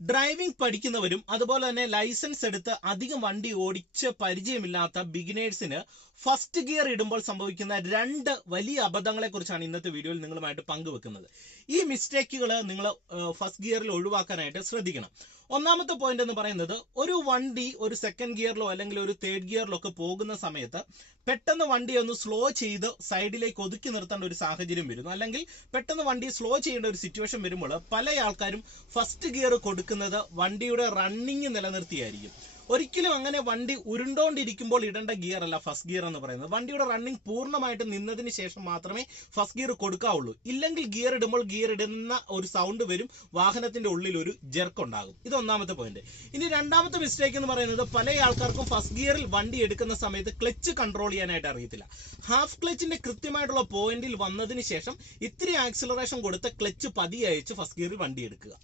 Driving പഠിക്കുന്നവരും അതുപോലെ തന്നെ licence എടുത്ത് അധികം വണ്ടി ഓടിച്ച് പരിചയമില്ലാത്ത ബിഗിനേഴ്സിന് ഫസ്റ്റ് ഗിയർ ഇടുമ്പോൾ സംഭവിക്കുന്ന രണ്ട് വലിയ അബദ്ധങ്ങളെ കുറിച്ചാണ് ഇന്നത്തെ വീഡിയോയിൽ നിങ്ങളുമായിട്ട് പങ്കുവെക്കുന്നത്. ഈ മിസ്റ്റേക്കുകൾ നിങ്ങൾ ഫസ്റ്റ് ഗിയറിൽ ഒഴിവാക്കാനായിട്ട് ശ്രദ്ധിക്കണം. ഒന്നാമത്തെ പോയിന്റ് എന്ന് പറയുന്നത്, ഒരു വണ്ടി ഒരു സെക്കൻഡ് ഗിയറിലോ അല്ലെങ്കിൽ ഒരു തേർഡ് ഗിയറിലോ ഒക്കെ പോകുന്ന സമയത്ത് പെട്ടെന്ന് വണ്ടി ഒന്ന് സ്ലോ ചെയ്ത് സൈഡിലേക്ക് ഒതുക്കി നിർത്തേണ്ട ഒരു സാഹചര്യം വരുന്നു, അല്ലെങ്കിൽ പെട്ടെന്ന് വണ്ടി സ്ലോ ചെയ്യേണ്ട ഒരു സിറ്റുവേഷൻ വരുമ്പോൾ പല ആൾക്കാരും ഫസ്റ്റ് ഗിയർ കൊടുക്കുന്നത് വണ്ടിയുടെ റണ്ണിങ് നിലനിർത്തിയായിരിക്കും. ഒരിക്കലും അങ്ങനെ വണ്ടി ഉരുണ്ടോണ്ടിരിക്കുമ്പോൾ ഇടേണ്ട ഗിയർ അല്ല ഫസ്റ്റ് ഗിയർ എന്ന് പറയുന്നത്. വണ്ടിയുടെ റണ്ണിങ് പൂർണ്ണമായിട്ട് നിന്നതിന് ശേഷം മാത്രമേ ഫസ്റ്റ് ഗിയർ കൊടുക്കാവുള്ളൂ. ഇല്ലെങ്കിൽ ഗിയർ ഇടുമ്പോൾ ഗിയർ ഇടുന്ന ഒരു സൗണ്ട് വരും, വാഹനത്തിന്റെ ഉള്ളിൽ ഒരു ജെർക്ക് ഉണ്ടാകും. ഇത് ഒന്നാമത്തെ പോയിന്റ്. ഇനി രണ്ടാമത്തെ മിസ്റ്റേക്ക് എന്ന് പറയുന്നത്, പല ആൾക്കാർക്കും ഫസ്റ്റ് ഗിയറിൽ വണ്ടി എടുക്കുന്ന സമയത്ത് ക്ലച്ച് കൺട്രോൾ ചെയ്യാനായിട്ട് അറിയത്തില്ല. ഹാഫ് ക്ലച്ചിന്റെ കൃത്യമായിട്ടുള്ള പോയിന്റിൽ വന്നതിന് ശേഷം ഇത്തിരി ആക്സിലറേഷൻ കൊടുത്ത് ക്ലച്ച് പതിയെ അയച്ച് ഫസ്റ്റ് ഗിയറിൽ വണ്ടി എടുക്കുക.